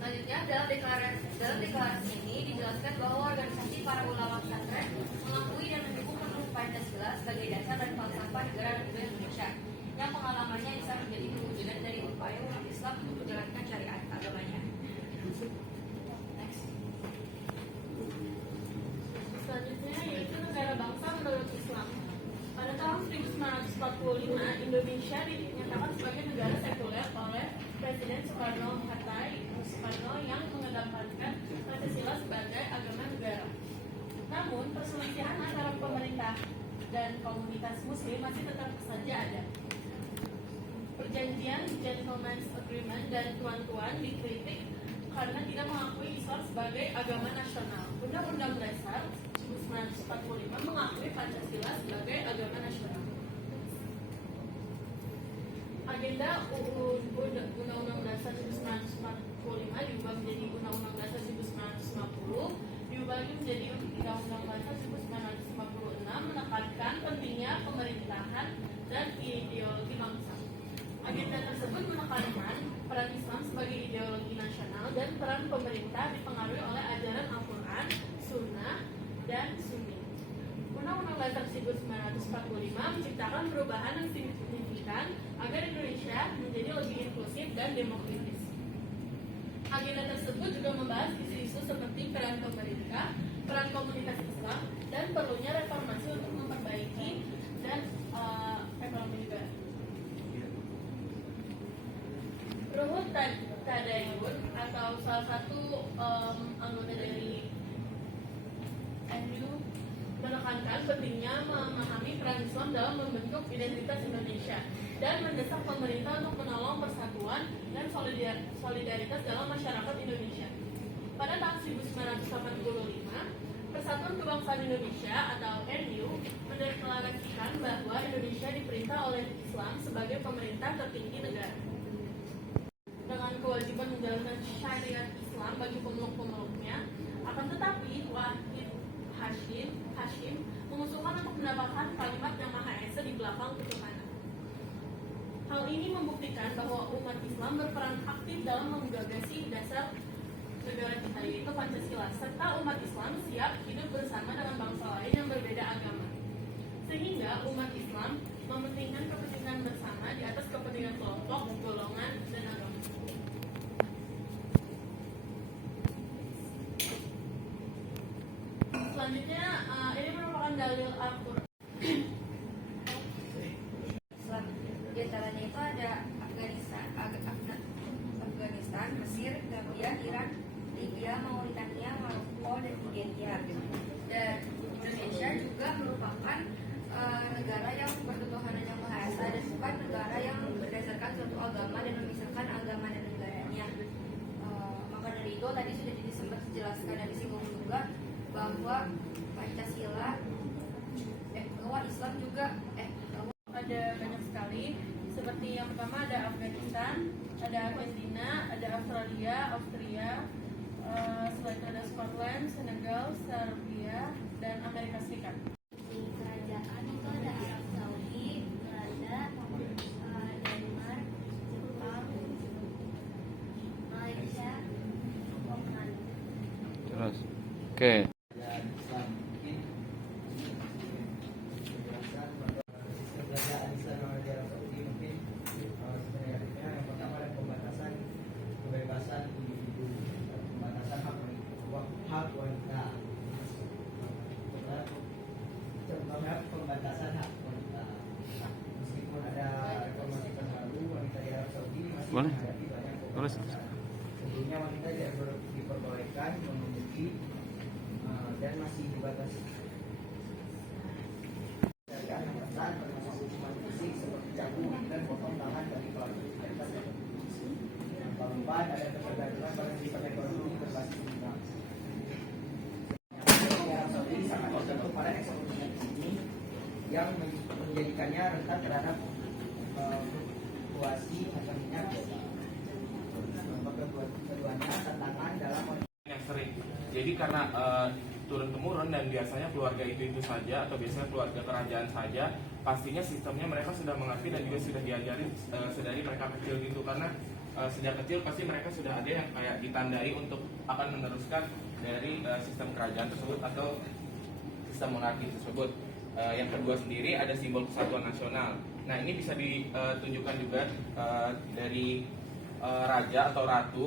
Selanjutnya, dalam deklarasi ini dijelaskan bahwa organisasi para ulama pesantren mengakui dan mendukung penuh Pancasila sebagai dasar dan falsafah negara Republik Indonesia, yang pengalamannya bisa menjadi perwujudan dari upaya umat Islam untuk menjalankan syariat agamanya. Selanjutnya yaitu negara bangsa menurut Islam. Pada tahun 1945, Indonesia dinyatakan sebagai negara sekuler oleh Presiden Soekarno-Hatta yang mengedepankan Pancasila sebagai agama negara. Namun, perselisihan antara pemerintah dan komunitas Muslim masih tetap saja ada. Perjanjian Gentleman's Agreement dan Tuan-Tuan dikritik karena tidak mengakui Islam sebagai agama nasional. Undang-Undang Dasar 1945 mengakui Pancasila sebagai agama nasional. Agenda Undang-Undang Dasar 1945 diubah menjadi Undang-Undang Dasar 1950, diubah lagi menjadi Undang-Undang Dasar 1956, menekankan pentingnya pemerintahan dan ideologi bangsa. Agenda tersebut menekankan peran Islam sebagai ideologi nasional dan peran pemerintah dipengaruhi oleh ajaran Al-Quran, Sunnah, dan Sunni. Undang-Undang Dasar 1945 menciptakan perubahan yang signifikan agar Indonesia menjadi lebih inklusif dan demokratis. Agenda tersebut juga membahas isu-isu seperti peran pemerintah, peran komunitas Islam, dan perlunya reformasi untuk memperbaiki dan ekonomi negara. Ruhut Tadayun atau salah satu anggota dari NU menekankan pentingnya memahami peran Islam dalam membentuk identitas Indonesia dan mendesak pemerintah untuk menolong persatuan dan solidaritas dalam masyarakat Indonesia. Pada tahun 1985, Persatuan Kebangsaan Indonesia atau NU mendeklarasikan bahwa Indonesia diperintah oleh Islam sebagai pemerintah tertinggi negara, dengan kewajiban menjalankan syariat Islam bagi pemeluk-pemeluknya. Akan tetapi, Wahid Hashim mengusulkan untuk mendapatkan kalimat yang Maha Esa di belakang ketuhanan. Hal ini membuktikan bahwa umat Islam berperan aktif dalam menggagasi dasar negara kita, yaitu Pancasila, serta umat Islam siap hidup bersama dengan bangsa lain yang berbeda agama. Sehingga umat Islam mementingkan kepentingan bersama di atas kepentingan kelompok, golongan, dan agama. Selanjutnya, ini merupakan dalil Al-Quran. Di antaranya itu ada Afghanistan, Mesir, Gambia, Iran, Libya, Mauritania, Maroko, dan Nigeria. Dan Indonesia juga merupakan negara yang berketuhanan yang Maha Esa dan bukan negara yang berdasarkan suatu agama dan memisahkan agama dan negaranya. Maka dari itu tadi sudah sempat dijelaskan dan disinggung juga bahwa Pancasila, bahwa Islam juga ada banyak sekali, seperti yang pertama ada Afghanistan, ada Argentina, ada Australia, selain itu ada Scotland, Senegal, Serbia, dan Amerika Serikat. Di kerajaan itu ada Arab Saudi, Belanda, Denmark, Jepang, Malaysia, Oman. Terus, oke. Contohnya pembatasan hak wanita. Meskipun ada reformasi terbaru, wanita di Arab Saudi masih menghadapi banyak pembatasan. Tentunya wanita tidak diperbolehkan mengemudi dan masih dibatasi. Dan rentan termasuk hukuman fisik seperti cambuk dan potong tangan bagi pelaku kekerasan. Keempat, ada ketergantungan pada sistem ekonomi berbasis Islam. Sangat tergantung pada ekonomi ini yang menjadikannya rentan terhadap fluktuasi harga minyak. Keduanya tantangan dalam yang sering. Jadi karena turun temurun dan biasanya keluarga itu saja atau biasanya keluarga kerajaan saja, pastinya sistemnya mereka sudah mengerti dan juga sudah diajari sedari mereka kecil gitu. Karena sejak kecil pasti mereka sudah ada yang kayak ditandai untuk akan meneruskan dari sistem kerajaan tersebut atau sistem monarki tersebut. Yang kedua sendiri ada simbol kesatuan nasional. Nah ini bisa ditunjukkan juga dari raja atau ratu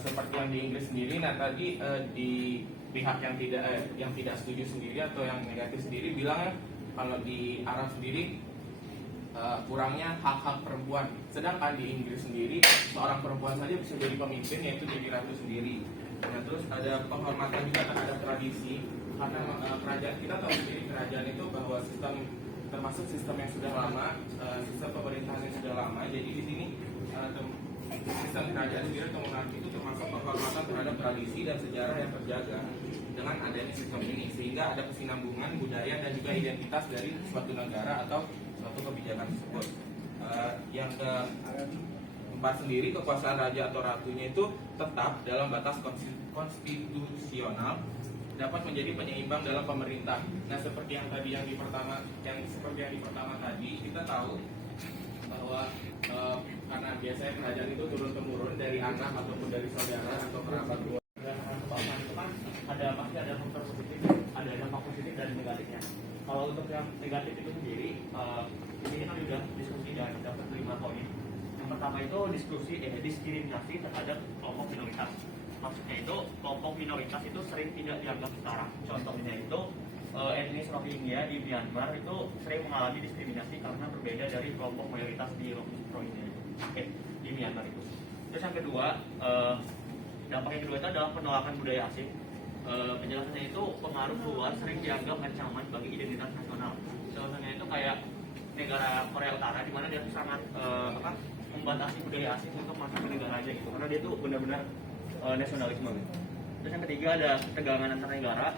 seperti yang di Inggris sendiri. Nah tadi di pihak yang tidak setuju sendiri atau yang negatif sendiri bilang kalau di Arab sendiri kurangnya hak-hak perempuan. Sedangkan di Inggris sendiri seorang perempuan saja bisa jadi pemimpin, yaitu jadi ratu sendiri. Nah terus ada penghormatan juga terhadap tradisi, karena kerajaan kita tahu sendiri kerajaan itu bahwa termasuk sistem yang sudah lama, sistem pemerintahan yang sudah lama. Jadi di sini sistem kerajaan sendiri atau monarki itu termasuk penghormatan terhadap tradisi dan sejarah yang terjaga dengan adanya sistem ini, sehingga ada kesinambungan budaya dan juga identitas dari suatu negara atau suatu kebijakan tersebut. Yang keempat sendiri, kekuasaan raja atau ratunya itu tetap dalam batas konstitusional, dapat menjadi penyeimbang dalam pemerintah. Nah seperti yang di pertama tadi kita tahu bahwa karena biasanya kerajaan itu turun temurun dari anak ataupun dari saudara atau kerabat keluarga. Dan kekuasaan itu kan pasti ada faktor positif, ada dampak positif dan negatifnya. Kalau untuk yang negatif itu sendiri, ini kan sudah diskusi dan dapat 5 poin. Yang pertama itu diskriminasi terhadap kelompok minoritas. Maksudnya itu kelompok minoritas itu sering tidak dianggap setara. Contohnya itu etnis Rohingya di Myanmar itu sering mengalami diskriminasi karena berbeda dari kelompok mayoritas di Rohingya di Myanmar itu. Terus yang kedua, dampak yang kedua itu adalah penolakan budaya asing. Penjelasannya itu pengaruh luar sering dianggap ancaman bagi identitas nasional. Contohnya itu kayak negara Korea Utara di mana dia sangat membatasi budaya asing untuk masuk ke negaranya gitu, karena dia tuh benar-benar nasionalisme. Terus yang ketiga ada ketegangan antar negara.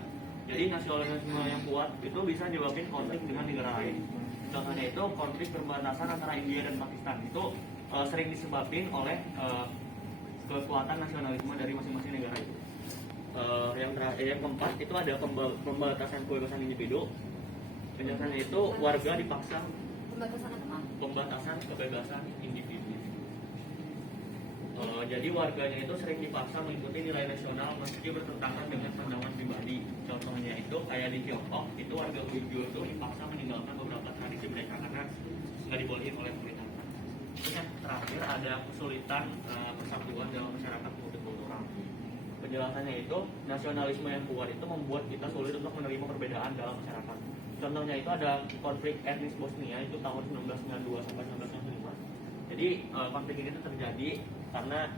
Jadi nasionalisme yang kuat itu bisa menyebabkan konflik dengan negara lain. Contohnya itu konflik perbatasan antara India dan Pakistan itu sering disebabkan oleh kekuatan nasionalisme dari masing-masing negara itu. Yang keempat itu ada pembatasan kebebasan individu. Penjelasannya itu warga dipaksa pembatasan kebebasan individu. Jadi warganya itu sering dipaksa mengikuti nilai nasional meski bertentangan dengan pandangan pribadi. Contohnya itu kayak di Tiongkok, itu warga Uighur itu dipaksa meninggalkan beberapa tradisi mereka karena nggak dibolehin oleh pemerintah. Terus yang terakhir ada kesulitan persatuan dalam masyarakat multikultural. Penjelasannya itu nasionalisme yang kuat itu membuat kita sulit untuk menerima perbedaan dalam masyarakat. Contohnya itu ada konflik etnis Bosnia itu tahun 1992 sampai 1995. Jadi konflik ini terjadi karena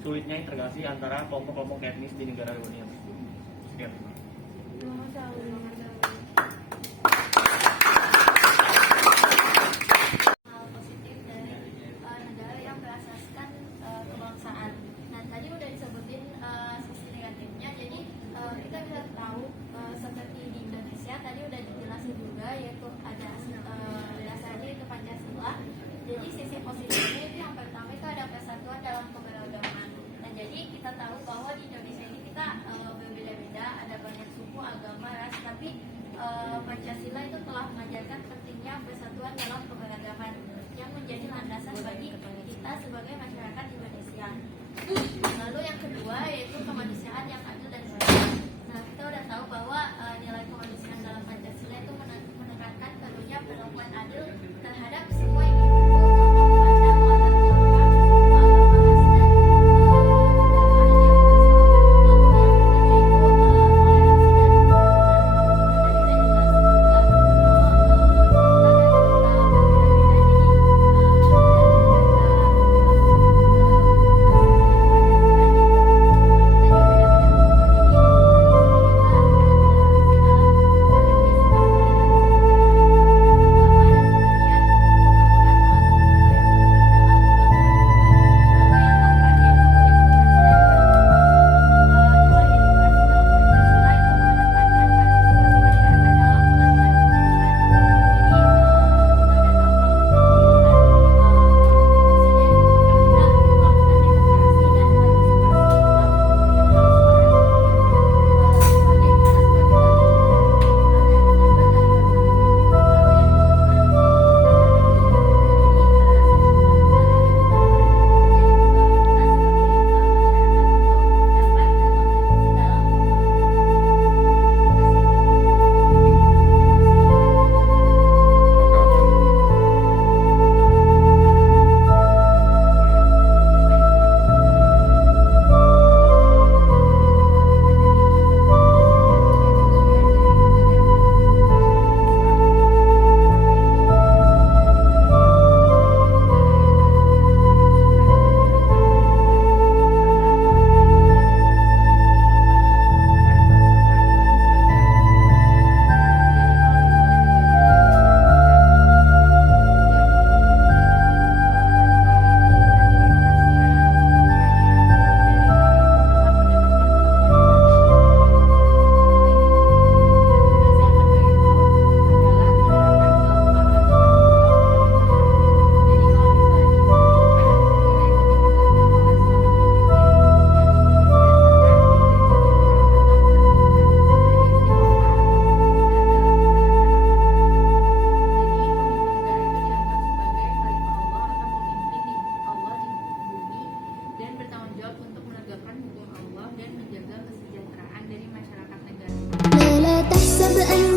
sulitnya integrasi antara kelompok-kelompok etnis di negara Bosnia. Sekian. Hal positif dari negara yang berasaskan kebangsaan. Nah tadi udah disebutin sisi negatifnya. Jadi kita bisa tahu seperti di Indonesia tadi udah dijelasin juga, yaitu ada dasarnya itu Pancasila. Jadi sisi positifnya itu yang pertama itu ada persatuan dalam keberagaman. Dan jadi kita tahu bahwa di Indonesia ini kita berbeda-beda, ada banyak suku, agama, ras, tapi Pancasila itu telah mengajarkan pentingnya persatuan dalam keberagaman yang menjadi landasan bagi kita sebagai masyarakat Indonesia. Lalu yang kedua yaitu kemanusiaan yang adil dan setara. Nah kita udah tahu bahwa nilai kemanusiaan dalam Pancasila itu menekankan perlunya perlakuan adil terhadap semua individu. anh